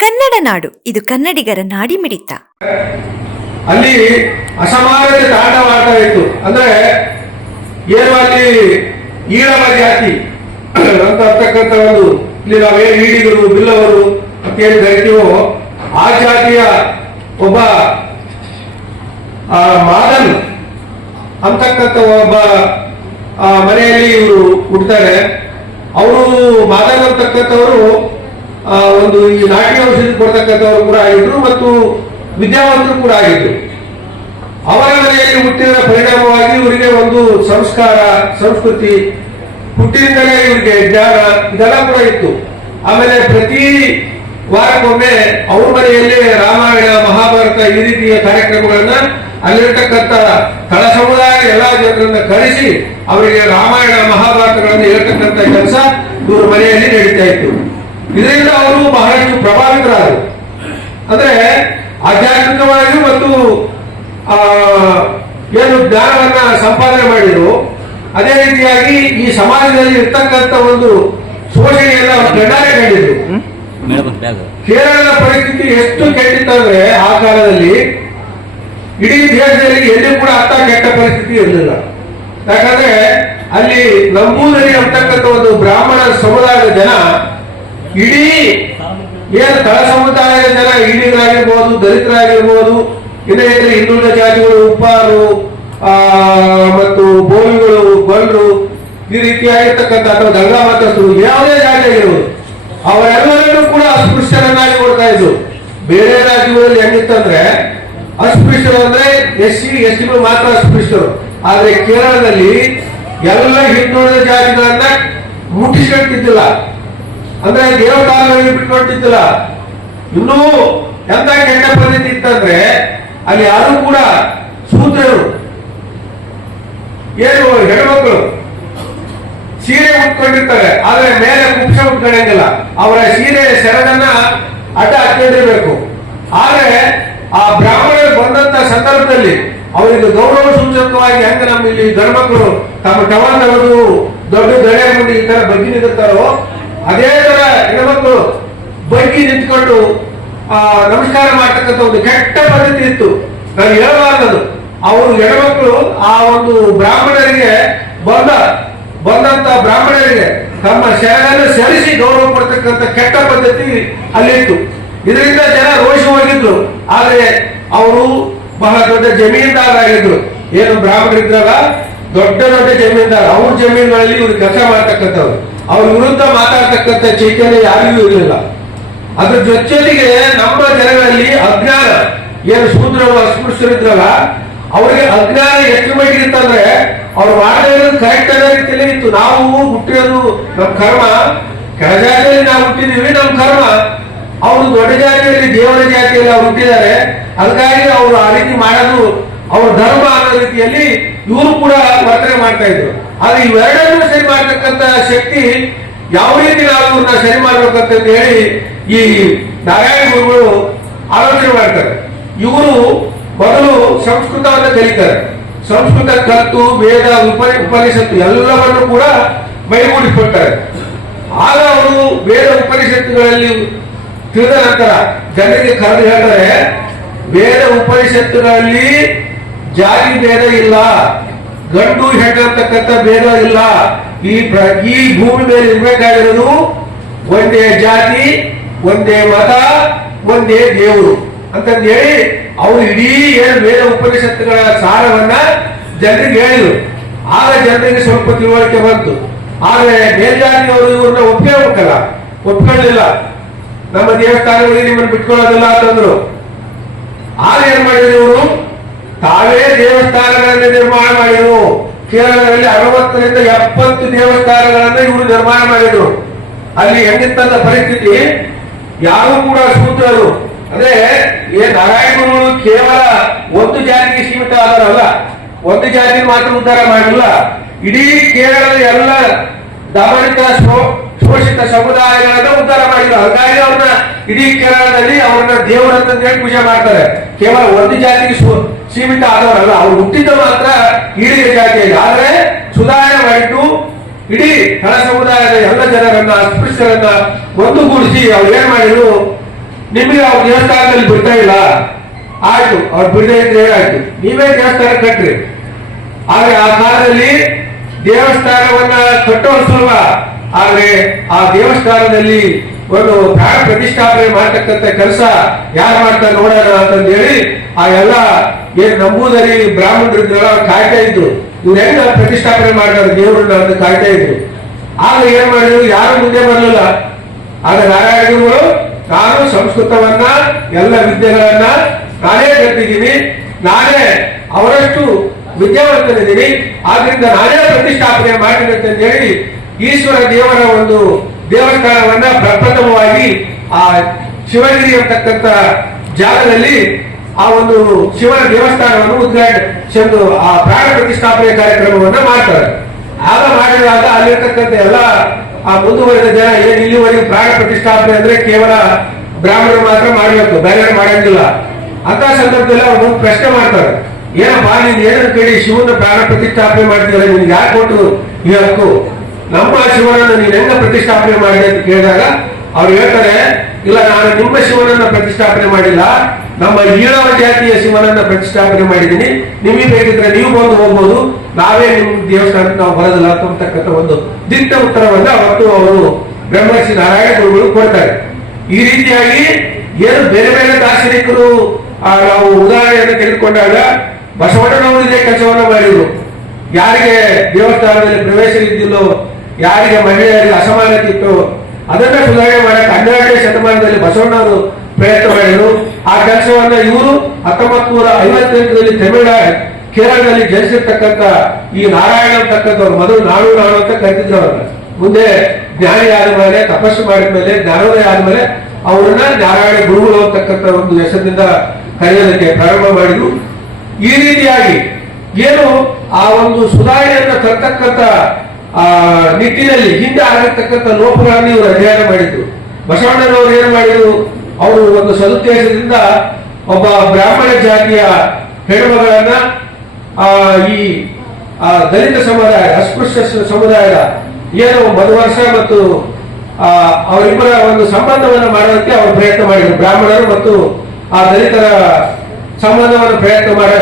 ಕನ್ನಡ ನಾಡು. ಇದು ಕನ್ನಡಿಗರ ನಾಡಿ ಮಿಡಿತ. ಅಲ್ಲಿ ಅಸಮಾನತೆ ತಾಂಡವಾಡ್ತಾ ಇತ್ತು ಅಂದ್ರೆ ಏನು ಅಲ್ಲಿ ಈಳವ ಜಾತಿ ಅಂತ ಅಂತಕ್ಕಂಥ ಒಂದು ಇಲ್ಲಿ ನಾವೇನು ಈಡಿಗರು ಬಿಲ್ಲವರು ಅಂತ ಏನು ಕರಿತೀವೋ ಆ ಜಾತಿಯ ಒಬ್ಬ ಮಾದನ್ ಅಂತಕ್ಕಂಥ ಒಬ್ಬ ಮನೆಯಲ್ಲಿ ಇವರು ಹುಡ್ತಾರೆ ಅವರು ಮಾದನ್ ಅಂತಕ್ಕಂಥವರು ಒಂದು ಈ ನಾಟಿ ಔಷಧಿ ಕೊಡ್ತಕ್ಕಂಥವ್ರು ಕೂಡ ಆಗಿದ್ರು ಮತ್ತು ವಿದ್ಯಾವಂತರು ಕೂಡ ಆಗಿದ್ರು. ಅವರ ಮನೆಯಲ್ಲಿ ಹುಟ್ಟಿದ ಪರಿಣಾಮವಾಗಿ ಇವರಿಗೆ ಒಂದು ಸಂಸ್ಕಾರ, ಸಂಸ್ಕೃತಿ ಹುಟ್ಟಿನಿಂದಲೇ ಇವರಿಗೆ ಜ್ಞಾನ ಇದೆಲ್ಲ ಕೂಡ ಇತ್ತು. ಆಮೇಲೆ ಪ್ರತಿ ವಾರಕ್ಕೊಮ್ಮೆ ಅವ್ರ ಮನೆಯಲ್ಲಿ ರಾಮಾಯಣ, ಮಹಾಭಾರತ ಈ ರೀತಿಯ ಕಾರ್ಯಕ್ರಮಗಳನ್ನ ಅಲ್ಲಿರ್ತಕ್ಕಂಥ ತಳ ಸಮುದಾಯ ಎಲ್ಲಾ ಜನರನ್ನ ಕರೆಸಿ ಅವರಿಗೆ ರಾಮಾಯಣ, ಮಹಾಭಾರತಗಳನ್ನು ಹೇಳ್ತಕ್ಕಂಥ ಕೆಲಸ ಇವ್ರ ಮನೆಯಲ್ಲಿ ನಡೀತಾ ಇತ್ತು. ಇದರಿಂದ ಅವರು ಬಹಳಷ್ಟು ಪ್ರಭಾವಿತರಾದರು. ಅಂದ್ರೆ ಆಧ್ಯಾತ್ಮಿಕವಾಗಿ ಮತ್ತು ಏನು ಜ್ಞಾನವನ್ನ ಸಂಪಾದನೆ ಮಾಡಿದ್ರು. ಅದೇ ರೀತಿಯಾಗಿ ಈ ಸಮಾಜದಲ್ಲಿ ಇರ್ತಕ್ಕಂಥ ಒಂದು ಶೋಷಣೆಯನ್ನ ಕಣ್ಣಾರೆ ಕಂಡಿದ್ರು. ಕೇರಳದ ಪರಿಸ್ಥಿತಿ ಎಷ್ಟು ಕೆಟ್ಟಿತ್ತಂದ್ರೆ ಆ ಕಾಲದಲ್ಲಿ ಇಡೀ ದೇಶದಲ್ಲಿ ಎಲ್ಲಿ ಕೂಡ ಅರ್ಥ ಕೆಟ್ಟ ಪರಿಸ್ಥಿತಿ ಇರಲಿಲ್ಲ. ಯಾಕಂದ್ರೆ ಅಲ್ಲಿ ನಂಬೂದರಿ ಅಂತಕ್ಕಂಥ ಒಂದು ಬ್ರಾಹ್ಮಣ ಸಮುದಾಯದ ಜನ ಇಡೀ ಏನು ತಳ ಸಮುದಾಯದ ಜನ ಇಡೀಗಳಾಗಿರ್ಬೋದು, ದಲಿತರಾಗಿರ್ಬೋದು ಇದೇ ಇದ್ರೆ ಹಿಂದುಳಿದ ಜಾತಿಗಳು, ಉಪ್ಪಾರು ಮತ್ತು ಬೋವಿಗಳು, ಬಂಡರು, ಈ ರೀತಿಯಾಗಿರ್ತಕ್ಕಂಥ ಅಥವಾ ಗಂಗಾ ಮತಸ್ಥರು ಯಾವುದೇ ಜಾತಿ ಆಗಿರ್ಬೋದು, ಅವರೆಲ್ಲರನ್ನೂ ಕೂಡ ಅಸ್ಪೃಶ್ಯರನ್ನಾಗಿ ಕೊಡ್ತಾ ಇದ್ರು. ಬೇರೆ ರಾಜ್ಯಗಳಲ್ಲಿ ಹೆಂಗಿತ್ತಂದ್ರೆ, ಅಸ್ಪೃಶ್ಯರು ಅಂದ್ರೆ ಎಸ್ ಸಿ, ಎಸ್ ಮಾತ್ರ ಅಸ್ಪೃಶ್ಯರು. ಆದ್ರೆ ಕೇರಳದಲ್ಲಿ ಎಲ್ಲ ಹಿಂದುಳಿದ ಜಾತಿಗಳನ್ನ ಮುಟ್ಟಿಸ್ಕೊಳ್ತಿದ್ದಿಲ್ಲ ಅಂದ್ರೆ ದೇವಸ್ಥಾನಗಳಿಗೆ ಬಿಟ್ಕೊಟ್ಟಿದ್ದಿಲ್ಲ ಇನ್ನೂ ಎಂತ ಕೆಟ್ಟ ಪರಿಸ್ಥಿತಿ ಇತ್ತಂದ್ರೆ ಅಲ್ಲಿ ಯಾರು ಕೂಡ ಸೂತ್ರರು ಏನು ಹೆಣ್ಮಕ್ಳು ಸೀರೆ ಉಟ್ಕೊಂಡಿರ್ತಾರೆ ಆದ್ರೆ ಮೇಲೆ ಕುಕ್ಷ ಉಟ್ಕೊಳ್ಳಂಗಿಲ್ಲ ಅವರ ಸೀರೆ ಸೆರಗನ್ನ ಅಡ್ಡ ಹಾಕೊಂಡಿರ್ಬೇಕು ಆದ್ರೆ ಆ ಬ್ರಾಹ್ಮಣರು ಬಂದಂತ ಸಂದರ್ಭದಲ್ಲಿ ಅವರಿಗೆ ಗೌರವ ಸೂಚಕವಾಗಿ ಹೆಂಗ ನಮ್ಮ ಇಲ್ಲಿ ಗಂಡ್ಮಕ್ಳು ತಮ್ಮ ಟವರ್ ತೆಗೆದು ದೊಡ್ಡ ಗಡೆ ಮುಂದೆ ಈ ತರ ಬಗ್ಗಿ ಅದೇ ತರ ಹೆಣ್ಮಕ್ಳು ಬೈಕಿ ನಿಂತ್ಕೊಂಡು, ಆ, ನಮಸ್ಕಾರ ಮಾಡ್ತಕ್ಕಂಥ ಒಂದು ಕೆಟ್ಟ ಪದ್ಧತಿ ಇತ್ತು. ನಾನು ಹೇಳಬಾರದು ಅವರು ಹೆಣ್ಮಕ್ಳು ಆ ಒಂದು ಬ್ರಾಹ್ಮಣರಿಗೆ ಬಂದ, ಬಂದಂತ ಬ್ರಾಹ್ಮಣರಿಗೆ ತಮ್ಮ ಶರಣನ್ನು ಸರಿಸಿ ಗೌರವ ಕೊಡ್ತಕ್ಕಂಥ ಕೆಟ್ಟ ಪದ್ಧತಿ ಅಲ್ಲಿತ್ತು. ಇದರಿಂದ ಜನ ರೋಷ ಹೋಗಿದ್ರು ಆದ್ರೆ ಅವರು ಬಹಳ ದೊಡ್ಡ ಜಮೀನ್ದಾರರಾಗಿದ್ರು ಏನು ಬ್ರಾಹ್ಮಣರಿದ್ರಲ್ಲ? ದೊಡ್ಡ ದೊಡ್ಡ ಜಮೀನ್ದಾರ. ಅವ್ರ ಜಮೀನುಗಳಲ್ಲಿ ಇವ್ರು ಕೆಲಸ ಮಾಡ್ತಕ್ಕಂಥವ್ರು. ಅವ್ರ ವಿರುದ್ಧ ಮಾತಾಡ್ತಕ್ಕಂಥ ಚೈತನ್ಯ ಯಾರಿಗೂ ಇರಲಿಲ್ಲ. ಅದ್ರ ಜೊತೆಗೆ ನಮ್ಮ ಜನಗಳಲ್ಲಿ ಅಜ್ಞಾನ. ಏನು ಶೂದ್ರರು ಅಸ್ಪೃಶ್ಯರಿದ್ರಲ್ಲ, ಅವರಿಗೆ ಅಜ್ಞಾನ ಎಷ್ಟು ಇತ್ತಂದ್ರೆ ಅವ್ರು ಮಾಡಿರೋದು ಕರೆಕ್ಟ್ ಆದ ರೀತಿಯಲ್ಲಿ ಇತ್ತು. ನಾವು ಹುಟ್ಟಿರೋದು ನಮ್ಮ ಕರ್ಮ. ಕೆಳಜಾತಿಯಲ್ಲಿ ನಾವು ಹುಟ್ಟಿದೀವಿ ನಮ್ಮ ಕರ್ಮ. ಅವರು ದೊಡ್ಡ ಜಾತಿಯಲ್ಲಿ, ದೇವರ ಜಾತಿಯಲ್ಲಿ ಅವ್ರು ಹುಟ್ಟಿದ್ದಾರೆ. ಅದಕ್ಕಾಗಿ ಅವರು ಆ ರೀತಿ ಮಾಡೋದು, ಅವ್ರ ಧರ್ಮ ಅನ್ನೋ ರೀತಿಯಲ್ಲಿ ಇವರು ಕೂಡ ವರ್ತನೆ ಮಾಡ್ತಾ ಇದ್ರು. ಆದ್ರೆ ಇವೆರಡನ್ನೂ ಸರಿ ಮಾಡ್ತಕ್ಕಂತ ಶಕ್ತಿ ಯಾವ ರೀತಿ ನಾವು ಸರಿ ಮಾಡ್ಬೇಕಂತ ಹೇಳಿ ಈ ನಾರಾಯಣ ಗುರುಗಳು ಆಲೋಚನೆ ಮಾಡ್ತಾರೆ. ಇವರು ಮೊದಲು ಸಂಸ್ಕೃತವನ್ನು ಕಲಿತಾರೆ. ಸಂಸ್ಕೃತ ಕಲಿತು, ವೇದ ಉಪ ಉಪನಿಷತ್ತು ಎಲ್ಲವನ್ನು ಕೂಡ ಮೈಗೂಡಿಸ್ಕೊಳ್ತಾರೆ. ಆಗ ಅವರು ವೇದ, ಉಪನಿಷತ್ತುಗಳಲ್ಲಿ ತಿಳಿದ ನಂತರ ಜನರಿಗೆ ಕರೆದು ಹೇಳಿದರೆ, ವೇದ, ಉಪನಿಷತ್ತುಗಳಲ್ಲಿ ಜಾತಿ ಭೇದ ಇಲ್ಲ. ಗಂಡು ಹೆಣ್ಣು ಅಂತಕ್ಕಂಥ ಭೇದ ಇಲ್ಲ. ಈ ಈ ಭೂಮಿ ಮೇಲೆ ಇರ್ಬೇಕಾಗಿರೋದು ಒಂದೇ ಜಾತಿ, ಒಂದೇ ಮತ, ಒಂದೇ ದೇವರು. ಅಂತಂದು ಹೇಳಿ ಅವರು ಇಡೀ ಏನು ವೇದ ಉಪನಿಷತ್ತುಗಳ ಸಾರವನ್ನ ಜನರಿಗೆ ಹೇಳಿದರು. ಆಗ ಜನರಿಗೆ ಸ್ವಲ್ಪ ತಿಳುವಳಿಕೆ ಬಂತು. ಆದ್ರೆ ಮೇಲ್ಜಾತಿಯವರು ಇವ್ರನ್ನ ಒಪ್ಪಿಕೊಳ್ಬೇಕಲ್ಲ ಒಪ್ಕೊಳ್ಳಿಲ್ಲ ನಮ್ಮ ದೇವಸ್ಥಾನಗಳಿಗೆ ನಿಮ್ಮನ್ನು ಬಿಟ್ಕೊಳ್ಳೋದಿಲ್ಲ ಅಂತಂದ್ರು. ಆಗ ಏನ್ ಮಾಡಿದ್ರು ಇವರು? ತಾವೇ ದೇವಸ್ಥಾನಗಳನ್ನು ನಿರ್ಮಾಣ ಮಾಡಿದರು. ಕೇರಳದಲ್ಲಿ ಅರವತ್ತರಿಂದ ಎಪ್ಪತ್ತು ದೇವಸ್ಥಾನಗಳನ್ನು ಇವರು ನಿರ್ಮಾಣ ಮಾಡಿದ್ರು. ಅಲ್ಲಿ ಹೆಂಗಿತ್ತಂತ ಪರಿಸ್ಥಿತಿ? ಯಾರು ಕೂಡ ಸೂತ್ರರು ಅಂದ್ರೆ ಏ ನಾರಾಯಣಗಳು ಕೇವಲ ಒಂದು ಜಾತಿಗೆ ಸೀಮಿತ ಆದರಲ್ಲ ಒಂದು ಜಾತಿ ಮಾತ್ರ ಉದ್ಧಾರ ಮಾಡಿಲ್ಲ. ಇಡೀ ಕೇರಳದ ಎಲ್ಲ ದಮನಿತ ಶೋಷಿತ ಸಮುದಾಯಗಳನ್ನ ಉದ್ಧಾರ ಮಾಡಿದ್ರು. ಹಾಗಾಗಿ ಅವ್ರನ್ನ ಇಡೀ ಕೇರಳದಲ್ಲಿ ಅವ್ರನ್ನ ದೇವರಂತ ಹೇಳಿ ಪೂಜೆ ಮಾಡ್ತಾರೆ. ಕೇವಲ ಒಂದು ಜಾತಿಗೆ ಸೀಮಿತ ಆದವರಲ್ಲ, ಅವ್ರು ಹುಟ್ಟಿದ ಮಾತ್ರ ಇಡೀ ಜಾತಿ ಆದ್ರೆ ಸುಧಾರಣೆ ಮಾಡಿಟ್ಟು ಇಡೀ ಹಣ ಸಮುದಾಯದ ಎಲ್ಲ ಜನರನ್ನ ಅಸ್ಪೃಶ್ಯರನ್ನ ಒಂದುಗೂಡಿಸಿ ಅವ್ರು ಏನ್ ಮಾಡಿದ್ರು, ನಿಮಗೆ ಅವ್ರ ದೇವಸ್ಥಾನದಲ್ಲಿ ಬಿಡ್ತಾ ಇಲ್ಲ. ಆಯ್ತು, ಅವ್ರು ಬಿಡದೇ ಇದ್ರೆ ಆಯ್ತು ನೀವೇ ದೇವಸ್ಥಾನ ಕಟ್ರಿ. ಆದ್ರೆ ಆ ಕಾಲದಲ್ಲಿ ದೇವಸ್ಥಾನವನ್ನ ಕಟ್ಟೋ ಸುಲಭ. ಆದ್ರೆ ಆ ದೇವಸ್ಥಾನದಲ್ಲಿ ಒಂದು ಪ್ರಾಣ ಪ್ರತಿಷ್ಠಾಪನೆ ಮಾಡತಕ್ಕಂತ ಕೆಲಸ ಯಾರು ಮಾಡ್ತಾರೆ ನೋಡೋಣ ಅಂತಂದು ಹೇಳಿ ಆ ಎಲ್ಲ ಏನ್ ನಂಬೂದರಿ ಬ್ರಾಹ್ಮಣರು ಕಾಯ್ತಾ ಇದ್ರು. ಇವ್ರು ಪ್ರತಿಷ್ಠಾಪನೆ ಮಾಡ್ತಾರೆ ದೇವರನ್ನ ಅಂತ ಕಾಯ್ತಾ ಇದ್ರು. ಆಗ ಏನ್ ಮಾಡಿದ್ರು? ಯಾರು ಮುಂದೆ ಬರಲಿಲ್ಲ. ಆಗ ನಾರಾಯಣಗಳು ನಾನು ಸಂಸ್ಕೃತವನ್ನ, ಎಲ್ಲ ವಿದ್ಯೆಗಳನ್ನ ನಾನೇ ಕಲ್ತಿದ್ದೀನಿ. ನಾನೇ ಅವರಷ್ಟು ವಿದ್ಯಾವಂತನಿದ್ದೀನಿ. ಆದ್ರಿಂದ ನಾನೇ ಪ್ರತಿಷ್ಠಾಪನೆ ಮಾಡಿದೆ ಅಂತ ಹೇಳಿ ಈಶ್ವರ ದೇವರ ಒಂದು ದೇವಸ್ಥಾನವನ್ನ ಪ್ರಪ್ರಥಮವಾಗಿ ಆ ಶಿವಗಿರಿ ಅಂತಕ್ಕಂಥ ಜಾಗದಲ್ಲಿ ಆ ಒಂದು ಶಿವನ ದೇವಸ್ಥಾನವನ್ನು ಉದ್ಘಾಟಿಸಲು ಆ ಪ್ರಾಣ ಪ್ರತಿಷ್ಠಾಪನೆ ಕಾರ್ಯಕ್ರಮವನ್ನ ಮಾಡ್ತಾರೆ. ಆಗ ಮಾಡಿದಾಗ ಅಲ್ಲಿರ್ತಕ್ಕಂಥ ಎಲ್ಲ, ಆ ಮುಂದುವರೆದ ಜನ ಏನ್ ಇಲ್ಲಿವರೆಗೆ ಪ್ರಾಣ ಪ್ರತಿಷ್ಠಾಪನೆ ಅಂದ್ರೆ ಕೇವಲ ಬ್ರಾಹ್ಮಣರು ಮಾತ್ರ ಮಾಡಬೇಕು, ಬೇರೆ ಮಾಡಂಗಿಲ್ಲ. ಅಂತ ಸಂದರ್ಭದಲ್ಲಿ ಅವ್ರು ಒಂದು ಪ್ರಶ್ನೆ ಮಾಡ್ತಾರೆ. ಏನಪ್ಪಾ, ನೀನ್ ಏನನ್ನು ಕೇಳಿ, ಶಿವನ ಪ್ರಾಣ ಪ್ರತಿಷ್ಠಾಪನೆ ಮಾಡ್ತೀರ ನಿಮ್ಗೆ ಯಾಕೆ ಕೊಟ್ಟು ಈ ಹಕ್ಕು? ನಮ್ಮ ಶಿವನನ್ನು ನೀನ್ ಹೆಂಗ ಪ್ರತಿಷ್ಠಾಪನೆ ಮಾಡಿದೆ ಅಂತ ಕೇಳಿದಾಗ ಅವ್ರು ಹೇಳ್ತಾರೆ, ಇಲ್ಲ, ನಾನು ನಿಮ್ಮ ಶಿವನನ್ನ ಪ್ರತಿಷ್ಠಾಪನೆ ಮಾಡಿಲ್ಲ, ನಮ್ಮ ಈಳವ ಜಾತಿಯ ಶಿವನನ್ನ ಪ್ರತಿಷ್ಠಾಪನೆ ಮಾಡಿದ್ದೀನಿ. ನಿಮಗೆ ಬೇಕಿದ್ರೆ ನೀವು ಬಂದು ಹೋಗ್ಬೋದು. ನಾವೇ ನಿಮ್ ದೇವಸ್ಥಾನಕ್ಕೆ ನಾವು ಬರೋದಿಲ್ಲ ಅಂತಕ್ಕಂಥ ಒಂದು ದಿಟ್ಟ ಉತ್ತರವನ್ನ ಅವತ್ತು ಅವರು ಬ್ರಹ್ಮರ್ಷಿ ನಾರಾಯಣ ಗುರುಗಳು ಕೊಡ್ತಾರೆ. ಈ ರೀತಿಯಾಗಿ ಏನು ಬೇರೆ ಬೇರೆ ದಾರ್ಶನಿಕರು ನಾವು ಉದಾಹರಣೆಯನ್ನು ತೆಗೆದುಕೊಂಡಾಗ ಬಸವಣ್ಣನವರು ಇದೇ ಕೆಲಸವನ್ನ ಮಾಡಿದ್ರು. ಯಾರಿಗೆ ದೇವಸ್ಥಾನದಲ್ಲಿ ಪ್ರವೇಶ ಇದ್ದಿಲ್ಲೋ ಯಾರಿಗೆ ಮಹಿಳೆಯರಿಗೆ ಅಸಮಾನತೆ ಇತ್ತು, ಅದನ್ನ ಸುಧಾರಣೆ ಮಾಡಕ್ಕೆ ಹನ್ನೆರಡನೇ ಶತಮಾನದಲ್ಲಿ ಬಸವಣ್ಣವರು ಪ್ರಯತ್ನ ಮಾಡಿದರು. ಆ ಕೆಲಸವನ್ನ ಇವರು ಹತ್ತೊಂಬತ್ ನೂರ ಐವತ್ತೆಂಟರಲ್ಲಿ ತಮಿಳುನಾಡು ಕೇರಳದಲ್ಲಿ ಜನಿಸಿರ್ತಕ್ಕಂಥ ಈ ನಾರಾಯಣ ಅಂತಕ್ಕಂಥವ್ರು ಮೊದಲು ನಾಡು ನಾಡು ಅಂತ ಕರೆದಿದ್ರು ಮುಂದೆ ಜ್ಞಾನಿ ಆದ ಮೇಲೆ ತಪಸ್ಸು ಮಾಡಿದ ಮೇಲೆ ಜ್ಞಾನೋದಯ ಆದ್ಮೇಲೆ ಅವರನ್ನ ನಾರಾಯಣ ಗುರುಗಳು ಅಂತಕ್ಕಂಥ ಒಂದು ಹೆಸರಿನಿಂದ ಕರೆಯೋದಕ್ಕೆ ಪ್ರಾರಂಭ ಮಾಡಿದ್ರು. ಈ ರೀತಿಯಾಗಿ ಏನು ಆ ಒಂದು ಸುಧಾರಣೆಯನ್ನ ತರ್ತಕ್ಕಂಥ ಆ, ನಿಟ್ಟಿನಲ್ಲಿ ಹಿಂದೆ ಆಗಿರ್ತಕ್ಕಂಥ ಲೋಪಗಳನ್ನು ಇವರು ಅಧ್ಯಯನ ಮಾಡಿದ್ರು. ಬಸವಣ್ಣನವರು ಏನು ಮಾಡಿದ್ರು? ಅವರು ಒಂದು ಸದುದ್ದೇಶದಿಂದ ಒಬ್ಬ ಬ್ರಾಹ್ಮಣ ಜಾತಿಯ ಹೆಣ್ಣುಮಗಳನ್ನ ಆ, ಈ, ಆ, ದಲಿತ ಸಮುದಾಯ, ಅಸ್ಪೃಶ್ಯ ಸಮುದಾಯದ ಏನು ಮಧುವರ್ಷ ಮತ್ತು, ಆ, ಅವರಿಬ್ಬರ ಒಂದು ಸಂಬಂಧವನ್ನು ಮಾಡೋದಕ್ಕೆ ಅವರು ಪ್ರಯತ್ನ ಮಾಡಿದ್ರು. ಬ್ರಾಹ್ಮಣರು ಮತ್ತು ಆ ದಲಿತರ ಸಂಬಂಧವನ್ನು ಪ್ರಯತ್ನ ಮಾಡ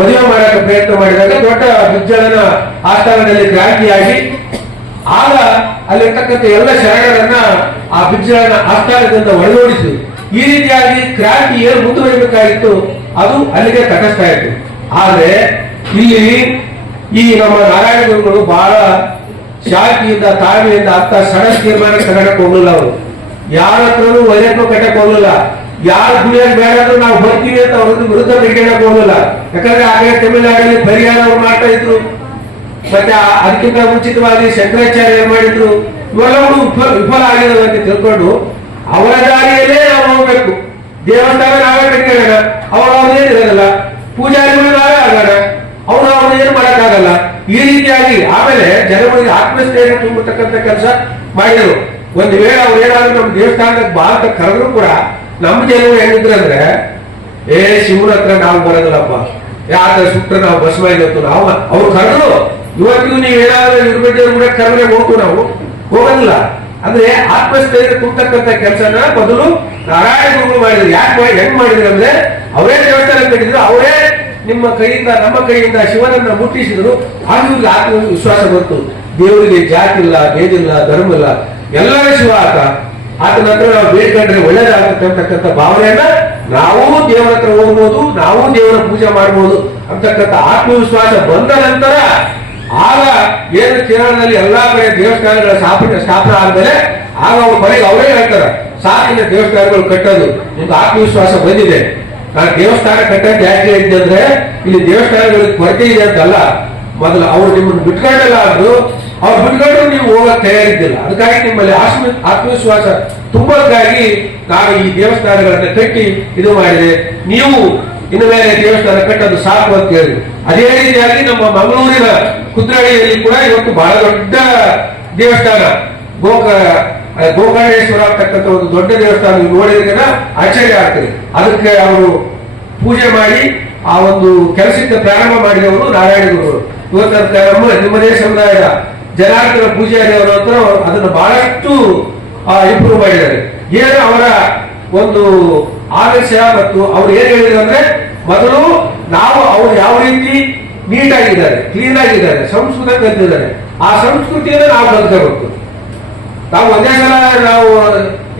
ಮದುವೆ ಮಾಡಕ್ಕೆ ಪ್ರಯತ್ನ ಮಾಡಿದಾಗ ದೊಡ್ಡ ವಿಜ್ಞಾನ ಆಸ್ಥಾನದಲ್ಲಿ ಕ್ರಾಂತಿಯಾಗಿ ಆಗ ಅಲ್ಲಿರ್ತಕ್ಕಂಥ ಎಲ್ಲ ಶರಣರನ್ನ ಆ ಬಿಜ್ಜಳನ ಆಸ್ಥಾನದಿಂದ ಒಳಗೋಡಿಸಿದ್ರು ಈ ರೀತಿಯಾಗಿ ಕ್ರಾಂತಿ ಏನು ಮುಂದುವರಿಬೇಕಾಗಿತ್ತು, ಅದು ಅಲ್ಲಿಗೆ ತಟಸ್ಥ ಆಯಿತು. ಆದ್ರೆ, ಇಲ್ಲಿ ಈ ನಮ್ಮ ನಾರಾಯಣ ಗುರುಗಳು ಬಹಳ ಶಾಂತಿಯಿಂದ, ತಾಳ್ಮೆಯಿಂದ ಅಂತ ಸಣ್ಣ ತೀರ್ಮಾನ ತಗೊಳಕ್ ಹೋಗಲಿಲ್ಲ ಅವರು. ಯಾರ ಹತ್ರನೂ ವೈರತ್ವ ಕಟ್ಟಕ್ಕೆ ಹೋಗಲಿಲ್ಲ. ಯಾರು ದುಡಿಯೋದು ಬೇಡ ಅಂದ್ರೆ ನಾವು ಹೋಗ್ತೀವಿ ಅಂತ ಅವ್ರದ್ದು ವಿರುದ್ಧ ಹೋಗಲಿಲ್ಲ ಯಾಕಂದ್ರೆ ಆಗ ತಮಿಳುನಾಡಲ್ಲಿ ಪರಿಹಾರ ಅವ್ರು ಮಾಡ್ತಾ ಇದ್ರು. ಮತ್ತೆ ಅದಕ್ಕಿಂತ ಉಚಿತವಾಗಿ ಶಂಕರಾಚಾರ್ಯ ಮಾಡಿದ್ರು? ಇವೆಲ್ಲವೂ ವಿಫಲ ಆಗಿದಾವೆ ಅಂತ ತಿಳ್ಕೊಂಡು ಅವರ ದಾರಿಯಲ್ಲೇ ನಾವು ಹೋಗ್ಬೇಕು. ದೇವಸ್ಥಾನ ನಾವೇ ಕಟ್ಕೊಳ್ಳೋಣ ಅವ್ರು ಅವನೇನು ಇರಲ್ಲ. ಪೂಜಾರಿ ನಾವೇ ಆಗೋಣ ಅವ್ರು ಅವ್ರನ್ನ ಏನು ಮಾಡಕ್ಕಾಗಲ್ಲ. ಈ ರೀತಿಯಾಗಿ ಆಮೇಲೆ ಜನಗಳಿಗೆ ಆತ್ಮಸ್ಥೈರ್ಯ ತುಂಬತಕ್ಕಂಥ ಕೆಲಸ ಮಾಡಿದರು. ಒಂದು ವೇಳೆ ಅವ್ರು ಏನಾದ್ರು ನಮ್ಮ ದೇವಸ್ಥಾನಕ್ಕೆ ಬಾ ಅಂತ ಕರೆದ್ರು ಕೂಡ ನಮ್ಮ ಹೇಳಿದ್ರೆ ಅಂದ್ರೆ, ಏ, ಶಿವನ ಹತ್ರ ನಾವು ಬರೋದಿಲ್ಲಪ್ಪ. ಯಾಕೆ ಸುಟ್ರೆ ನಾವು ಬಸವ ಇವತ್ತು ನಾವು, ಅವ್ರು ಕರೆದ್ರು. ಇವತ್ತಿಗೂ ನೀವು ಏನಾದ್ರು ಇರ್ಬೇಕು ಕೂಡ ಕರೆದ್ರೆ ಹೋಗ್ತು ನಾವು. ಹೋಗೋದಿಲ್ಲ ಅಂದ್ರೆ ಆತ್ಮಸ್ಥೈರ್ಯ ತುಂಬತಕ್ಕಂಥ ಕೆಲಸನ ಬದಲು ನಾರಾಯಣ ಗುರುಗಳು ಮಾಡಿದ್ರು. ಯಾಕೆ ಹೆಂಗ್ ಮಾಡಿದ್ರು ಅಂದ್ರೆ, ಅವರೇ ದೇವಸ್ಥಾನ ಕಟ್ಟಿದ್ರು. ಅವರೇ ನಿಮ್ಮ ಕೈಯಿಂದ, ನಮ್ಮ ಕೈಯಿಂದ ಶಿವನನ್ನ ಮುಟ್ಟಿಸಿದ್ರು. ಅದು ಆತ್ಮ ವಿಶ್ವಾಸ ಬಂತು. ದೇವರಿಗೆ ಜಾತಿ ಇಲ್ಲ ಬೇದಿಲ್ಲ ಧರ್ಮ ಇಲ್ಲ. ಎಲ್ಲರೂ ಶಿವ ಆತ. ಆತನ ಹತ್ರ ನಾವು ಬೇಡ್ಕೊಂಡ್ರೆ ಒಳ್ಳೇದಾಗುತ್ತೆ ಭಾವನೆಯನ್ನ ನಾವು ದೇವರ ಹತ್ರ ಹೋಗ್ಬೋದು, ನಾವು ದೇವರ ಪೂಜೆ ಮಾಡ್ಬೋದು ಅಂತಕ್ಕಂಥ ಆತ್ಮವಿಶ್ವಾಸ ಬಂದ ನಂತರ ಆಗ ಏನು ಕೇರಳದಲ್ಲಿ ಎಲ್ಲಾ ಕಡೆ ದೇವಸ್ಥಾನಗಳ ಸ್ಥಾಪನೆ ಸ್ಥಾಪನೆ ಆದ್ಮೇಲೆ ಆಗ ಅವ್ರು ಬರೀ ಅವರೇ ಹೇಳ್ತಾರೆ, ಸಾಕಿನ ದೇವಸ್ಥಾನಗಳು ಕಟ್ಟೋದು ನಿಮ್ಗೆ ಆತ್ಮವಿಶ್ವಾಸ ಬಂದಿದೆ. ನಾನು ದೇವಸ್ಥಾನ ಕಟ್ಟಕ್ಕೆ ಯಾಕೆ ಇದೆ ಅಂದ್ರೆ, ಇಲ್ಲಿ ದೇವಸ್ಥಾನಗಳಿಗೆ ಕೊರತೆ ಇದೆ ಅಂತಲ್ಲ. ಮೊದಲು ಅವ್ರು ನಿಮ್ಮನ್ನು ಬಿಟ್ಕೊಂಡಲ್ಲ ಅಂದ್ರು ಅವ್ರು ಬಿಡುಗಡೆ ನೀವು ಹೋಗಕ್ ತಯಾರಿದ್ದಿಲ್ಲ. ಅದಕ್ಕಾಗಿ ನಿಮ್ಮಲ್ಲಿ ಆತ್ಮ, ಆತ್ಮವಿಶ್ವಾಸ ತುಂಬಕ್ಕಾಗಿ ನಾನು ಈ ದೇವಸ್ಥಾನಗಳನ್ನ ಕಟ್ಟಿ ಇದು ಮಾಡಿದೆ. ನೀವು ಇನ್ನು ಮೇಲೆ ದೇವಸ್ಥಾನ ಕಟ್ಟೋದು ಸಾಕು ಅಂತ ಹೇಳಿ ಅದೇ ರೀತಿಯಾಗಿ ನಮ್ಮ ಮಂಗಳೂರಿನ ಕುದ್ರಳಿಯಲ್ಲಿ ಕೂಡ ಇವತ್ತು ಬಹಳ ದೊಡ್ಡ ದೇವಸ್ಥಾನ. ಗೋಕ ಗೋಕರ್ಣೇಶ್ವರ ಅಂತಕ್ಕಂಥ ಒಂದು ದೊಡ್ಡ ದೇವಸ್ಥಾನ ನೋಡಿದ್ರೆ ಆಶ್ಚರ್ಯ ಆಗ್ತದೆ. ಅದಕ್ಕೆ ಅವರು ಪೂಜೆ ಮಾಡಿ ಆ ಒಂದು ಕೆಲಸಕ್ಕೆ ಪ್ರಾರಂಭ ಮಾಡಿದವರು ನಾರಾಯಣ ಗುರುಗಳು ಇವತ್ತು ನಮ್ಮ ನಿಮ್ಮದೇ ಸಮುದಾಯದ ಜನಾರ್ದನ ಪೂಜಾರಿ ಅವರ ಹತ್ರ ಅದನ್ನು ಬಹಳಷ್ಟು ಇಂಪ್ರೂವ್ ಮಾಡಿದ್ದಾರೆ. ಏನು ಅವರ ಒಂದು ಆದರ್ಶ ಮತ್ತು ಅವ್ರು ಏನ್ ಹೇಳಿದ್ರು ಅಂದ್ರೆ, ಮೊದಲು ನಾವು ಅವ್ರು ಯಾವ ರೀತಿ ನೀಟ್ ಆಗಿದ್ದಾರೆ ಕ್ಲೀನ್ ಆಗಿದ್ದಾರೆ ಸಂಸ್ಕೃತ ಕಲ್ತಿದ್ದಾರೆ. ಆ ಸಂಸ್ಕೃತಿಯನ್ನು ನಾವು ಕಲ್ತ್ಕೋಬೇಕು. ನಾವು ಒಂದೇ ಸಲ ನಾವು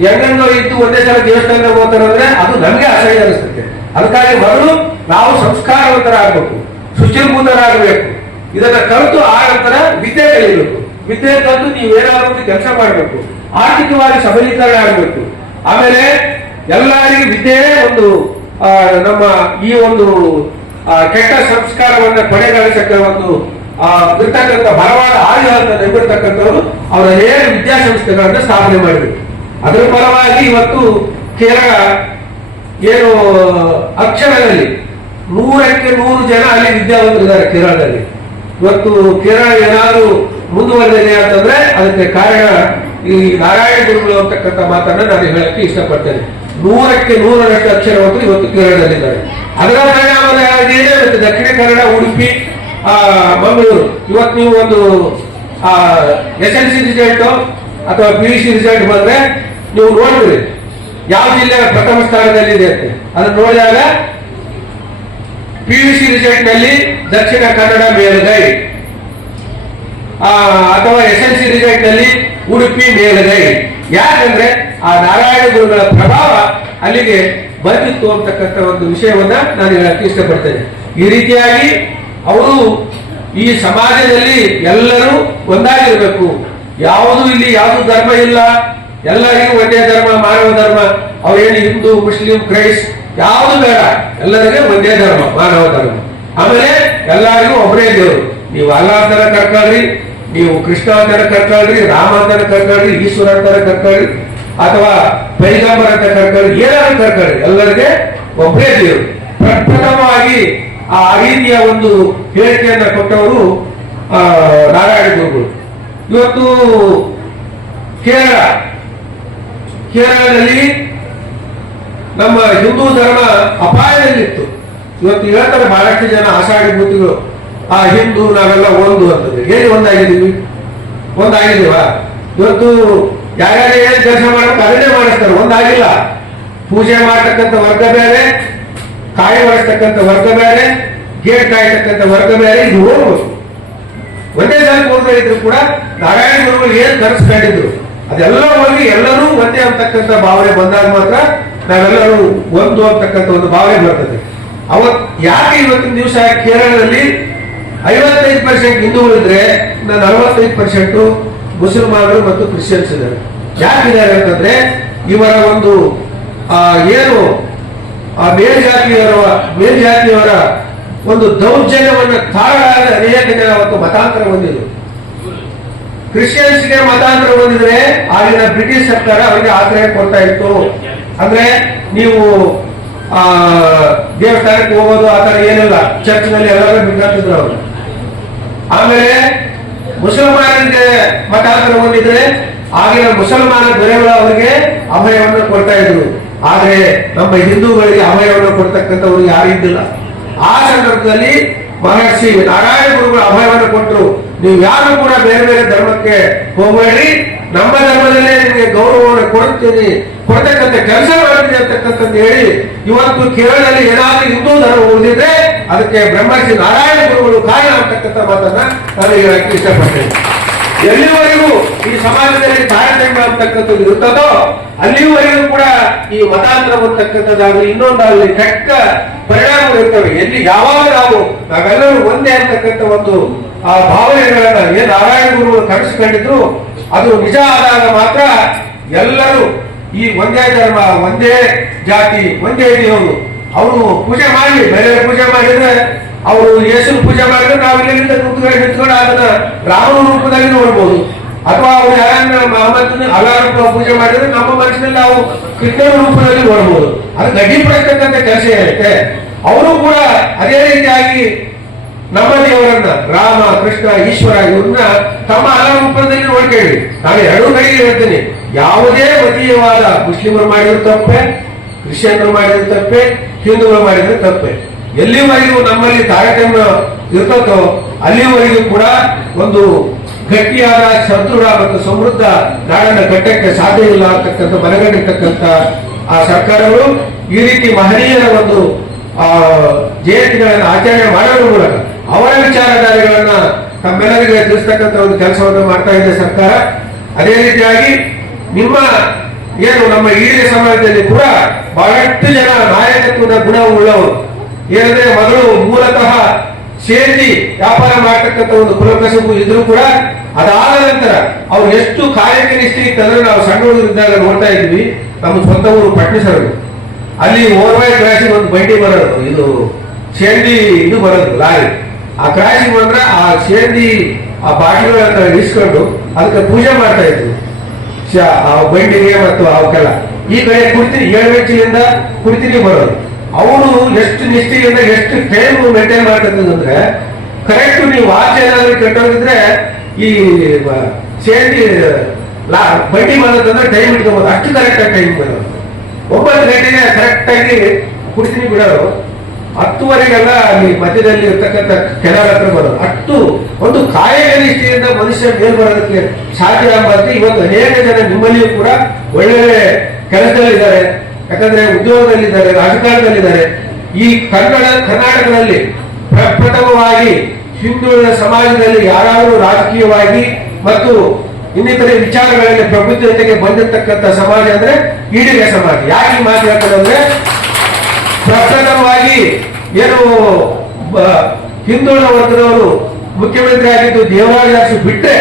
ಹೆಂಗಂಗೋ ಇದ್ದು ಒಂದೇ ಸಲ ದೇವಸ್ಥಾನ ಅಂದ್ರೆ ಅದು ನಮಗೆ ಅಸಹ್ಯ ಅನಿಸುತ್ತೆ. ಅದಕ್ಕಾಗಿ ಮೊದಲು ನಾವು ಸಂಸ್ಕಾರವಂತರಾಗಬೇಕು, ಶುಚಿರ್ಭೂತರಾಗಬೇಕು. ಇದನ್ನ ಕಲಿತು ಆ ನಂತರ ವಿದ್ಯೆ ಕಲಿಬೇಕು. ವಿದ್ಯೆ ಕಲಿತು ನೀವೇನಾದ್ರೂ ಒಂದು ಕೆಲಸ ಮಾಡಬೇಕು. ಆರ್ಥಿಕವಾಗಿ ಸಬಲೀಕರಣ ಆಗಬೇಕು. ಆಮೇಲೆ ಎಲ್ಲರಿಗೂ ವಿದ್ಯೆಯೇ ಒಂದು ನಮ್ಮ ಈ ಒಂದು ಕೆಟ್ಟ ಸಂಸ್ಕಾರವನ್ನ ಕೊನೆಗಾಣಿಸಕ್ಕೆ ಒಂದು ಇರ್ತಕ್ಕಂಥ ಬಲವಾದ ಆಯುಧ ಅಂತ ನಂಬಿರ್ತಕ್ಕಂಥವ್ರು ಅವರ ಏನು ವಿದ್ಯಾಸಂಸ್ಥೆಗಳನ್ನ ಸ್ಥಾಪನೆ ಮಾಡಬೇಕು ಅದರ ಫಲವಾಗಿ ಇವತ್ತು ಕೇರಳ ಏನು, ಅಕ್ಷರದಲ್ಲಿ ನೂರಕ್ಕೆ ನೂರು ಜನ ಅಲ್ಲಿ ವಿದ್ಯಾವಂತರಿದ್ದಾರೆ ಕೇರಳದಲ್ಲಿ. ಇವತ್ತು ಕೇರಳ ಏನಾದ್ರು ಮುಂದುವರೆದಿದೆ ಅಂತಂದ್ರೆ ಅದಕ್ಕೆ ಕಾರಣ ಈ ನಾರಾಯಣ ಗುರುಗಳು ಅಂತಕ್ಕಂಥ ಮಾತನ್ನ ನಾನು ಹೇಳಕ್ಕೆ ಇಷ್ಟಪಡ್ತೇನೆ. ನೂರಕ್ಕೆ ನೂರರಷ್ಟು ಅಕ್ಷರವಂತರು ಇವತ್ತು ಕೇರಳದಲ್ಲಿದ್ದಾರೆ. ಅದರ ಪರಿಣಾಮವಾಗಿ ಇವತ್ತು ದಕ್ಷಿಣ ಕನ್ನಡ ಉಡುಪಿ ಆ, ಮಂಗಳೂರು. ಇವತ್ತು ನೀವು ಒಂದು ಎಸ್ ಎಲ್ ಸಿ ರಿಸಲ್ಟ್ ಅಥವಾ ಪಿ ಯು ಸಿ ರಿಸಲ್ಟ್ ಬಂದ್ರೆ ನೀವು ನೋಡ್ತೀರಿ ಯಾವ ಜಿಲ್ಲೆ ಪ್ರಥಮ ಸ್ಥಾನದಲ್ಲಿದೆ ಅಂತ. ಅದನ್ನ ನೋಡಿದಾಗ ಪಿ ಯು ಸಿ ರಿಸಲ್ಟ್ನಲ್ಲಿ ದಕ್ಷಿಣ ಕನ್ನಡ ಮೇಲುಗೈ ಅಥವಾ ಎಸ್ ಎಲ್ ಸಿ ರಿಸಲ್ಟ್ನಲ್ಲಿ ಉಡುಪಿ ಮೇಲುಗೈ ಯಾಕಂದ್ರೆ ಆ ನಾರಾಯಣ ಗುರುಗಳ ಪ್ರಭಾವ ಅಲ್ಲಿಗೆ ಬಂದಿತ್ತು ಅಂತಕ್ಕಂಥ ಒಂದು ವಿಷಯವನ್ನ ನಾನು ಹೇಳಕ್ಕೆ ಇಷ್ಟಪಡ್ತೇನೆ. ಈ ರೀತಿಯಾಗಿ ಅವರು ಈ ಸಮಾಜದಲ್ಲಿ ಎಲ್ಲರೂ ಒಂದಾಗಿರಬೇಕು. ಯಾವುದು ಇಲ್ಲಿ ಯಾವುದು ಧರ್ಮ ಇಲ್ಲ. ಎಲ್ಲರಿಗೂ ಒಂದೇ ಧರ್ಮ, ಮಾನವ ಧರ್ಮ. ಅವರೇನು ಹಿಂದೂ, ಮುಸ್ಲಿಂ, ಕ್ರೈಸ್ಟ್ ಯಾವುದು ಬೇಡ. ಎಲ್ಲರಿಗೂ ಒಂದೇ ಧರ್ಮ ಮಾನವ ಧರ್ಮ. ಆಮೇಲೆ ಎಲ್ಲರಿಗೂ ಒಬ್ಬರೇ ದೇವರು. ನೀವು ಅಲ್ಲ ಕರ್ಕೊಳ್ರಿ ನೀವು ಕೃಷ್ಣ ಕರ್ಕೊಳ್ರಿ ರಾಮ ಅಂತಾನೆ ಕರ್ಕೊಳ್ರಿ ಈಶ್ವರ ಕರ್ಕೊಳ್ರಿ ಅಥವಾ ಪೈಗಂಬರ ಅಂತ ಕರ್ಕೊಳ್ರಿ ಏನಾದ್ರು ಕರ್ಕೊಳ್ರಿ ಎಲ್ಲರಿಗೆ ಒಬ್ಬರೇ ದೇವರು. ಪ್ರಪ್ರಥಮವಾಗಿ ಆ ರೀತಿಯ ಒಂದು ಹೇಳಿಕೆಯನ್ನ ಕೊಟ್ಟವರು ಆ, ನಾರಾಯಣ ಗುರುಗಳು. ಇವತ್ತು ಕೇರಳ. ಕೇರಳದಲ್ಲಿ ನಮ್ಮ ಹಿಂದೂ ಧರ್ಮ ಅಪಾಯದಲ್ಲಿತ್ತು. ಇವತ್ತು ಹೇಳ್ತಾರೆ ಬಹಳಷ್ಟು ಜನ ಆಷಾಢಿ ಮೂತಿಗಳು ಆ ಹಿಂದೂ ನಾವೆಲ್ಲ ಒಂದು ಅಂತಂದ್ರೆ. ಹೇಗೆ ಒಂದಾಗಿದ್ದೀವಿ? ಒಂದಾಗಿದ್ದೀವ? ಇವತ್ತು ಯಾರ್ಯಾರು ಏನು ಕೆಲಸ ಮಾಡಕ್ಕೆ ಅದನ್ನೇ ಮಾಡಿಸ್ತಾರೆ. ಒಂದಾಗಿಲ್ಲ. ಪೂಜೆ ಮಾಡತಕ್ಕಂಥ ವರ್ಗ ಬೇರೆ, ಕಾಯಿ ಮಾಡಿಸ್ತಕ್ಕಂಥ ವರ್ಗ ಬೇರೆ, ಗೇಟ್ ಕಾಯ್ತಕ್ಕಂಥ ವರ್ಗ ಬೇರೆ, ಇದು ಹೋಗ್ಬೇಕು ಒಂದೇ ಹೋಗ್ತಾ ಇದ್ರು ಕೂಡ ನಾರಾಯಣ ಗುರುಗಳು ಏನ್ ಕನಸ್ಕೊಂಡಿದ್ರು ಅದೆಲ್ಲ ಹೋಗಿ ಎಲ್ಲರೂ ಒಂದೇ ಅಂತಕ್ಕಂಥ ಭಾವನೆ ಬಂದಾಗ ಮಾತ್ರ ನಾವೆಲ್ಲರೂ ಒಂದು ಅಂತಕ್ಕಂಥ ಒಂದು ಭಾವನೆ ಬರ್ತದೆ. ಅವತ್ ಯಾಕೆ ಇವತ್ತಿನ ದಿವಸ ಕೇರಳದಲ್ಲಿ ಐವತ್ತೈದು ಪರ್ಸೆಂಟ್ ಹಿಂದೂಗಳಿದ್ರೆ ನಲವತ್ತೈದು ಪರ್ಸೆಂಟ್ ಮುಸಲ್ಮಾನರು ಮತ್ತು ಕ್ರಿಶ್ಚಿಯನ್ಸ್ ಇದ್ದಾರೆ. ಯಾಕಿದ್ದಾರೆ ಅಂತಂದ್ರೆ ಇವರ ಒಂದು ಆ, ಏನು ಆ ಮೇಲ್ಜಾತಿಯವರ ಮೇಲ್ಜಾತಿಯವರ ಒಂದು ದೌರ್ಜನ್ಯವನ್ನು ತಾಳಲಾದ ಅನೇಕ ಜನ ಅವತ್ತು ಮತಾಂತರ ಹೊಂದಿದ್ರು. ಕ್ರಿಶ್ಚಿಯನ್ಸ್ಗೆ ಮತಾಂತರ ಹೊಂದಿದ್ರೆ ಆಗಿನ ಬ್ರಿಟಿಷ್ ಸರ್ಕಾರ ಅವರಿಗೆ ಆಶ್ರಯ ಕೊಡ್ತಾ ಇತ್ತು. ಅಂದ್ರೆ ನೀವು ದೇವಸ್ಥಾನಕ್ಕೆ ಹೋಗೋದು ಆ ತರ ಏನಿಲ್ಲ. ಚರ್ಚ್ನಲ್ಲಿ ಎಲ್ಲರೂ ಬಿಟ್ಟಾಗ್ತಿದ್ರು ಅವರು. ಆಮೇಲೆ ಮುಸಲ್ಮಾನರಿಗೆ ಮತಾಂತರ ಹೊಂದಿದ್ರೆ ಆಗಿನ ಮುಸಲ್ಮಾನ ದೊರೆಗಳು ಅವರಿಗೆ ಅಭಯವನ್ನು ಕೊಡ್ತಾ ಇದ್ರು. ಆದ್ರೆ ನಮ್ಮ ಹಿಂದೂಗಳಿಗೆ ಅಭಯವನ್ನು ಕೊಡ್ತಕ್ಕಂಥವ್ರು ಯಾರು ಇದ್ದಿಲ್ಲ. ಆ ಸಂದರ್ಭದಲ್ಲಿ ಮಹರ್ಷಿ ನಾರಾಯಣ ಗುರುಗಳು ಅಭಯವನ್ನು ಕೊಟ್ಟರು ನೀವು ಯಾರು ಕೂಡ ಬೇರೆ ಬೇರೆ ಧರ್ಮಕ್ಕೆ ಹೋಗಬೇಡ್ರಿ. ನಮ್ಮ ಧರ್ಮದಲ್ಲೇ ನಿಮಗೆ ಗೌರವವನ್ನು ಕೊಡುತ್ತೇನೆ. ಕೊಡ್ತಕ್ಕಂಥ ಕೆಲಸ ಮಾಡಿದೆ ಅಂತಕ್ಕಂಥದ್ದು ಹೇಳಿ, ಇವತ್ತು ಕೇರಳದಲ್ಲಿ ಏನಾದ್ರೂ ಹಿಂದೂ ಧರ್ಮ ಉಳಿದಿದ್ರೆ ಅದಕ್ಕೆ ಬ್ರಹ್ಮರ್ಷಿ ನಾರಾಯಣ ಗುರುಗಳು ಕಾರಣ ಅಂತಕ್ಕಂಥ ಮಾತನ್ನ ನಾನು ಹೇಳಕ್ಕೆ ಇಷ್ಟಪಡ್ತೇನೆ. ಎಲ್ಲಿವರೆಗೂ ಈ ಸಮಾಜದಲ್ಲಿ ತಾರತಮ್ಯ ಅಂತಕ್ಕಂಥದ್ದು ಇರುತ್ತದೋ, ಅಲ್ಲಿವರೆಗೂ ಕೂಡ ಈ ಮತಾಂತರ ಅಂತಕ್ಕಂಥದ್ದಾಗಲಿ ಇನ್ನೊಂದಾಗಲಿ ಕೆಟ್ಟ ಪರಿಣಾಮಗಳು ಇರ್ತವೆ. ಎಲ್ಲಿ ಯಾವಾಗ ನಾವು ನಾವೆಲ್ಲರೂ ಒಂದೇ ಅಂತಕ್ಕಂಥ ಒಂದು, ಆ ಭಾವನೆಗಳನ್ನ ಏನ್ ನಾರಾಯಣ ಗುರುಗಳು ಕನಸಿಕೊಂಡಿದ್ರು ಅದು ನಿಜ ಆದಾಗ ಮಾತ್ರ ಎಲ್ಲರೂ ಈ ಒಂದೇ ಧರ್ಮ, ಒಂದೇ ಜಾತಿ, ಒಂದೇ ದೇವರು. ಅವರು ಪೂಜೆ ಮಾಡಿ ಬೇರೆ ಪೂಜೆ ಮಾಡಿದ್ರೆ ಅವರು ಯೇಸು ಪೂಜೆ ಮಾಡಿದ್ರೆ ನಾವು ಇಲ್ಲಿಂದ ನಿಂತ್ಕೊಂಡು ಅದನ್ನ ರಾಮನ ರೂಪದಲ್ಲಿ ನೋಡ್ಬೋದು. ಅಥವಾ ಅವರು ಯಾರನ್ನ ಮಹಮ್ಮದ್ ಅಲ್ಲಾರ ಪೂಜೆ ಮಾಡಿದ್ರೆ ನಮ್ಮ ಮನಸ್ಸಿನಲ್ಲಿ ನಾವು ಕೃಷ್ಣನ ರೂಪದಲ್ಲಿ ನೋಡ್ಬೋದು. ಅದು ಗಡಿಪಡಿಸ್ತಕ್ಕಂಥ ಕೆಲಸ ಇರುತ್ತೆ. ಅವರು ಕೂಡ ಅದೇ ರೀತಿಯಾಗಿ ನಮ್ಮ ದೇವರನ್ನ ರಾಮ, ಕೃಷ್ಣ, ಈಶ್ವರ, ಇವ್ರನ್ನ ತಮ್ಮ ಅಲ ರೂಪದಲ್ಲಿ ನೋಡ್ಕೊಳ್ಳಿ ನಾನು ಎರಡೂ ಕಡೆಗೆ ಹೇಳ್ತೀನಿ. ಯಾವುದೇ ಮತೀಯವಾದ ಮುಸ್ಲಿಮರು ಮಾಡಿದ್ರು ತಪ್ಪೆ, ಕ್ರಿಶ್ಚಿಯನ್ರು ಮಾಡಿದ್ರು ತಪ್ಪೆ, ಹಿಂದೂಗಳು ಮಾಡಿದ್ರು ತಪ್ಪೆ. ಎಲ್ಲಿವರೆಗೂ ನಮ್ಮಲ್ಲಿ ತಾರತಮ್ಯ ಇರ್ತದೋ, ಅಲ್ಲಿವರೆಗೂ ಕೂಡ ಒಂದು ಗಟ್ಟಿಯಾದ ಸದೃಢ ಮತ್ತು ಸಮೃದ್ಧ ನಾಡನ್ನ ಕಟ್ಟಕ್ಕೆ ಸಾಧ್ಯ ಇಲ್ಲ ಅಂತಕ್ಕಂಥ ಮನಗಂಡಿರ್ತಕ್ಕಂಥ ಆ ಸರ್ಕಾರಗಳು ಈ ರೀತಿ ಮಹನೀಯರ ಒಂದು, ಆ, ಜಯಂತಿಗಳನ್ನು ಆಚರಣೆ ಮಾಡೋದ್ರ ಮೂಲಕ ಅವರ ವಿಚಾರಧಾರೆಗಳನ್ನ ತಮ್ಮೆಲ್ಲರಿಗೆ ತಿಳಿಸ್ತಕ್ಕಂಥ ಒಂದು ಕೆಲಸವನ್ನು ಮಾಡ್ತಾ ಇದೆ ಸರ್ಕಾರ. ಅದೇ ರೀತಿಯಾಗಿ ನಿಮ್ಮ ಏನು ನಮ್ಮ ಈಡಿಯ ಸಮಾಜದಲ್ಲಿ ಕೂಡ ಬಹಳಷ್ಟು ಜನ ನಾಯಕತ್ವದ ಗುಣವುಳ್ಳವರು. ಏನಂದ್ರೆ ಮೊದಲು ಮೂಲತಃ ಸೇರಿ ವ್ಯಾಪಾರ ಮಾಡತಕ್ಕಂಥ ಒಂದು ಕುಲಕಸಬು ಇದ್ರೂ ಕೂಡ ಅದಾದ ನಂತರ ಅವ್ರು ಎಷ್ಟು ಕಾಯಕ ನಿಷ್ಠೆ ಇತ್ತಂದ್ರೆ ನಾವು ಸಣ್ಣ ಹುಡುಗರಿದ್ದಾಗ ನೋಡ್ತಾ ಇದ್ವಿ. ನಮ್ಮ ಸ್ವಂತ ಊರು ಪಟ್ಟಣಿಸರು ಅಲ್ಲಿ ಓರ್ವಾಯ್ ಕ್ಲಾಸಿಗೆ ಒಂದು ಬಂಡಿ ಬರೋದು. ಇದು ಸೇಂದಿ ಇದು ಬರೋದು, ಲಾರಿ. ಆ ಬಂದ್ರೆ ಆ ಸೇಂದಿ ಆ ಬಾಟಿಗಳನ್ನ ಇಸ್ಕೊಂಡು ಅದಕ್ಕೆ ಪೂಜೆ ಮಾಡ್ತಾ ಇದ್ರು. ಆ ಬಂಡಿಗೆ ಮತ್ತು ಅವಕ್ಕೆಲ್ಲ. ಈ ಕಡೆ ಏಳು ಏಳುವೆಚ್ಚಿನಿಂದ ಕುರ್ತಿನಿ ಬರೋದು ಅವನು ಎಷ್ಟು ನಿಷ್ಠೆಯಿಂದ ಎಷ್ಟು ಟೈಮ್ ಮೇಂಟೈನ್ ಮಾಡ್ತಿದ್ರೆ ಕರೆಕ್ಟ್ ನೀವು ವಾಚ್ ಏನಾದ್ರು ಕೆಟ್ಟೋಗಿದ್ರೆ ಈ ಸೇದಿ ಬಂಡಿ ಮಾಡೋದಂದ್ರೆ ಟೈಮ್ ಇಟ್ಕೋಬಹುದು ಅಷ್ಟು ಕರೆಕ್ಟ್ ಆಗಿ ಟೈಮ್ ಬರೋದು. ಒಂಬತ್ತು ಗಂಟೆಗೆ ಕರೆಕ್ಟ್ ಆಗಿ ಕುರ್ತಿನಿ ಬಿಡೋರು. ಹತ್ತುವರೆಗೆಲ್ಲ ಅಲ್ಲಿ ಮಧ್ಯದಲ್ಲಿ ಇರ್ತಕ್ಕಂಥ ಕೆನಾಲ್ ಹತ್ರ ಬರೋದು. ಅಷ್ಟು ಒಂದು ಕಾಯಕ ನಿಷ್ಠೆಯಿಂದ ಮನುಷ್ಯ ಮೇಲ್ ಬರೋದಕ್ಕೆ ಸಾಧ್ಯ ಎಂಬಂತೆ ಇವತ್ತು ಅನೇಕ ಜನ ನಿಮ್ಮಲ್ಲಿಯೂ ಕೂಡ ಒಳ್ಳೆ ಕೆಲಸದಲ್ಲಿದ್ದಾರೆ. ಯಾಕಂದ್ರೆ ಉದ್ಯೋಗದಲ್ಲಿದ್ದಾರೆ, ರಾಜಕಾರಣದಲ್ಲಿದ್ದಾರೆ. ಈ ಕನ್ನಡ, ಕರ್ನಾಟಕದಲ್ಲಿ ಪ್ರಪ್ರಥಮವಾಗಿ ಹಿಂದುಳಿದ ಸಮಾಜದಲ್ಲಿ ಯಾರಾದರೂ ರಾಜಕೀಯವಾಗಿ ಮತ್ತು ಇನ್ನಿತರೆ ವಿಚಾರಗಳಲ್ಲಿ ಪ್ರಬುದ್ಧತೆಗೆ ಬಂದಿರತಕ್ಕಂಥ ಸಮಾಜ ಅಂದ್ರೆ ಈಡಿಗೆ ಸಮಾಜ. ಯಾಕೆ ಮಾತಾಡ್ತಾರೆ ಅಂದ್ರೆ ಪ್ರಪ್ರಥಮವಾಗಿ ಏನು ಹಿಂದುಳಿದ ವರ್ಗದವರು ಮುಖ್ಯಮಂತ್ರಿ ಆಗಿದ್ದು ದೇವರಾಜ ಅರಸು ಬಿಟ್ಟರೆ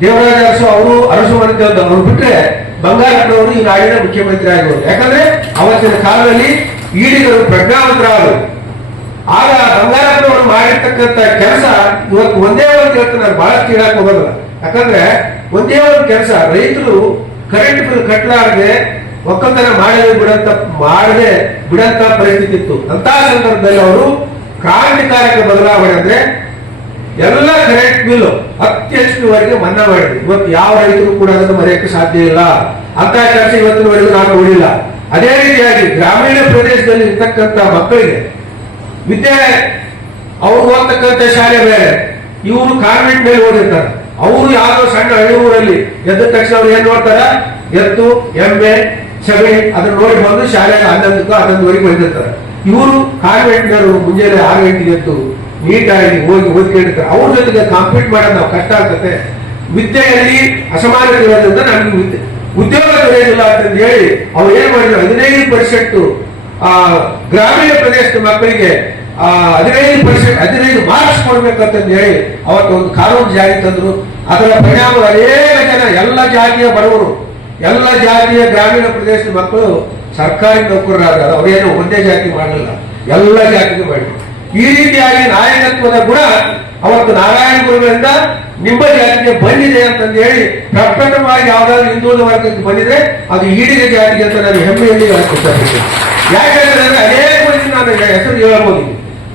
ದೇವರಾಜ ಅರಸು ಅವರು ಅರಸು ವರ್ಗದ ಅವರು ಬಿಟ್ರೆ ಬಂಗಾರಪ್ಪನವರು ಈ ನಾಡಿನ ಮುಖ್ಯಮಂತ್ರಿ ಆಗಿರೋದು ಯಾಕಂದ್ರೆ ಅವತ್ತಿನ ಕಾಲದಲ್ಲಿ ಈಡಿಗರು ಪ್ರಜ್ಞಾವಂತರಾದರು. ಆಗ ಬಂಗಾರಪ್ಪನವರು ಮಾಡಿರ್ತಕ್ಕಂಥ ಕೆಲಸ ಇವತ್ತು ಒಂದೇ ಒಂದು ಕೆಲಸ ನಾನು ಹೇಳಕ್ ಹೋಗಲ್ಲ ಯಾಕಂದ್ರೆ ಒಂದೇ ಒಂದು ಕೆಲಸ, ರೈತರು ಕರೆಂಟ್ ಬಿಲ್ ಕಟ್ಟಲಾರದೆ ಒಕ್ಕಲ್ತನ ಮಾಡದೆ ಬಿಡಂತ ಮಾಡದೆ ಬಿಡಂತ ಪರಿಸ್ಥಿತಿ ಇತ್ತು ಅಂತ ಸಂದರ್ಭದಲ್ಲಿ ಅವರು ಕ್ರಾಂತಿಕಾರಕ ಬದಲಾವಣೆ ಅಂದ್ರೆ ಎಲ್ಲ ಕರೆಂಟ್ ಬಿಲ್ ಅತ್ಯಷ್ಟುವರೆಗೆ ಮನ್ನಾ ಮಾಡಿದ್ರು. ಇವತ್ತು ಯಾವ ರೈತರು ಕೂಡ ಅದನ್ನು ಮರೆಯಕ್ಕೆ ಸಾಧ್ಯ ಇಲ್ಲ. ಅಂತ ಕೆಲಸ ಇವತ್ತಿನವರೆಗೂ ನಾನು ನೋಡಿಲ್ಲ. ಅದೇ ರೀತಿಯಾಗಿ ಗ್ರಾಮೀಣ ಪ್ರದೇಶದಲ್ಲಿ ಇರ್ತಕ್ಕಂಥ ಮಕ್ಕಳಿಗೆ ವಿದ್ಯೆ, ಅವ್ರು ಓದ್ತಕ್ಕಂಥ ಶಾಲೆ ಬೇರೆ, ಇವರು ಕಾನ್ವೆಂಟ್ ಮೇಲೆ ಓದಿರ್ತಾರೆ. ಅವರು ಯಾರೋ ಸಣ್ಣ ಹಳ್ಳಿ ಊರಲ್ಲಿ ಎದ್ದ ತಕ್ಷಣ ಅವ್ರು ಏನ್ ನೋಡ್ತಾರ? ಎತ್ತು, ಎಮ್ಮೆ ಅದನ್ನ ನೋಡಿ ಬಂದು ಶಾಲೆಗೆ ಹನ್ನೊಂದಕ್ಕೂ ಹನ್ನೊಂದುವರೆಗೆ ಬಂದಿರ್ತಾರೆ ಇವರು ಕಾನ್ವೆಂಟ್ ಮುಂಜಾನೆ ಆರು ಗಂಟೆಗೆ ಎದ್ದು ನೀಟಾಗಿ ಹೋಗಿ ಓದ್ಕೊಂಡಿರ್ತಾರೆ. ಅವ್ರ ಜೊತೆಗೆ ಕಾಂಪೀಟ್ ಮಾಡೋದು ನಾವು ಕಷ್ಟ ಆಗ್ತದೆ. ವಿದ್ಯೆಯಲ್ಲಿ ಅಸಮಾನತೆ ಇರೋದ್ರಿಂದ ನಮ್ಗೆ ಉದ್ಯೋಗ ದೊರೆಯೋದಿಲ್ಲ ಅಂತಂದು ಹೇಳಿ ಅವ್ರು ಏನ್ ಮಾಡಿದ್ರು? ಹದಿನೈದು ಪರ್ಸೆಂಟ್ ಆ, ಗ್ರಾಮೀಣ ಪ್ರದೇಶದ ಮಕ್ಕಳಿಗೆ, ಆ, ಹದಿನೈದು ಪರ್ಸೆಂಟ್ ಹದಿನೈದು ಮಾರ್ಕ್ಸ್ ಕೊಡ್ಬೇಕಂತಂದು ಹೇಳಿ ಅವತ್ತು ಒಂದು ಕಾನೂನು ಜಾರಿ ತಂದ್ರು. ಅದರ ಪರಿಣಾಮ ಅನೇಕ ಜನ ಎಲ್ಲ ಜಾತಿಯ ಬಡವರು ಎಲ್ಲ ಜಾತಿಯ ಗ್ರಾಮೀಣ ಪ್ರದೇಶದ ಮಕ್ಕಳು ಸರ್ಕಾರಿ ನೌಕರರಾದ ಅವರೇನು ಒಂದೇ ಜಾತಿ ಮಾಡಲಿಲ್ಲ ಎಲ್ಲ ಜಾತಿಗೂ ಮಾಡಿದ್ರು ಈ ರೀತಿಯಾಗಿ ನಾಯಕತ್ವದ ಗುಣ ಅವತ್ತು ನಾರಾಯಣ ಗುರುಗಳಿಂದ ನಿಮ್ಮ ಜಾತಿಗೆ ಬಂದಿದೆ ಅಂತಂದು ಹೇಳಿ ಪ್ರಕಟವಾಗಿ ಯಾವ್ದಾದ್ರು ಹಿಂದೂದ ವರ್ಗಕ್ಕೆ ಬಂದಿದ್ರೆ ಅದು ಈಡಿನ ಜಾತಿಗೆ ಅಂತ ನಾನು ಹೆಮ್ಮೆಯಲ್ಲಿ ಹೇಳಕ್ ಇಷ್ಟಪಡ್ತೀನಿ ಯಾಕಂದ್ರೆ ಅನೇಕ ಮಂದಿ ನಾನು ಹೆಸರು ಹೇಳ್ಬೋದು.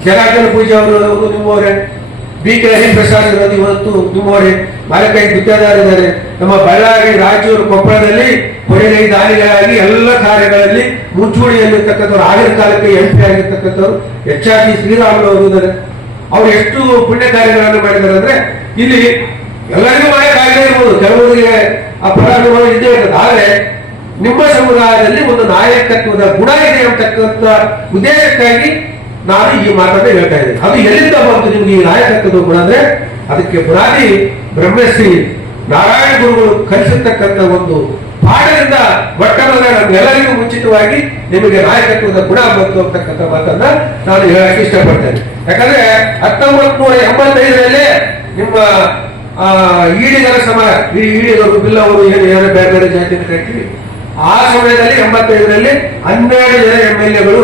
ಜನಾರ್ದನ ಪೂಜೆ ಅವರು ನಿಮ್ಮವರೇ ಬಿ ಕೆ ಹರಿಪ್ರಸಾದ್ ಇರೋದು ಇವತ್ತು ನಿಮ್ಮವರೇ ಮಾರಕೈ ಗುತ್ತೇದಾರ್ ಇದ್ದಾರೆ ನಮ್ಮ ಬಳ್ಳಾರಿ ರಾಯಚೂರು ಕೊಪ್ಪಳದಲ್ಲಿ ಕೊನೆಯ ದಾನಿಗಳಾಗಿ ಎಲ್ಲ ಕಾರ್ಯಗಳಲ್ಲಿ ಮುಂಚೂಣಿಯಲ್ಲಿರ್ತಕ್ಕಂಥವ್ರು, ಆಗಿನ ಕಾಲಕ್ಕೆ ಎಂ ಪಿ ಆಗಿರ್ತಕ್ಕಂಥವ್ರು, ಎಚ್ ಆರ್ ಶ್ರೀರಾಮುಲು ಇದ್ದಾರೆ. ಅವ್ರು ಎಷ್ಟು ಪುಣ್ಯ ಕಾರ್ಯಗಳನ್ನು ಮಾಡಿದ್ದಾರೆ ಅಂದ್ರೆ ಇಲ್ಲಿ ಎಲ್ಲರಿಗೂ ಕಾಯಿಲೆ ಇರ್ಬೋದು. ಕೆಲವರಿಗೆ ಆ ಫಲಾನುಭವ ಇದ್ದೇ ಇರ್ತದೆ. ಆದ್ರೆ ನಿಮ್ಮ ಸಮುದಾಯದಲ್ಲಿ ಒಂದು ನಾಯಕತ್ವದ ಗುಣ ಇದೆ ಅಂತಕ್ಕಂಥ ಉದ್ದೇಶಕ್ಕಾಗಿ ನಾನು ಈ ಮಾತನ್ನ ಹೇಳ್ತಾ ಇದ್ದೀನಿ. ಅದು ಎಲ್ಲಿಂದ ಬಂತು ನಿಮ್ಗೆ ಈ ನಾಯಕತ್ವದ ಗುಣ ಅಂದ್ರೆ ಅದಕ್ಕೆ ಬುನಾದಿ ಬ್ರಹ್ಮಶ್ರೀ ನಾರಾಯಣ ಗುರುಗಳು ಕಲಿಸಿರ್ತಕ್ಕಂಥ ಒಂದು ಪಾಠದಿಂದ ಮೊಟ್ಟಮೊದಲ ನಮ್ಗೆಲ್ಲರಿಗೂ ಮುಂಚಿತವಾಗಿ ನಿಮಗೆ ನಾಯಕತ್ವದ ಗುಣ ಬಂತು ಅಂತಕ್ಕಂಥ ಮಾತನ್ನ ನಾನು ಹೇಳಕ್ಕೆ ಇಷ್ಟಪಡ್ತೇನೆ. ಯಾಕಂದ್ರೆ ಹತ್ತೊಂಬತ್ ನೂರ ಎಂಬತ್ತೈದರಲ್ಲಿ ನಿಮ್ಮ ಈಡಿಗರ ಸಮಯ ಈ ಈಡಿಗರು ಬಿಲ್ಲವರು ಏನು ಏನು ಬೇರೆ ಬೇರೆ ಜಾತಿ ಅಂತ ಆ ಸಮಯದಲ್ಲಿ ಎಂಬತ್ತೈದರಲ್ಲಿ ಹನ್ನೆರಡು ಜನ ಎಂ ಎಲ್ ಎಗಳು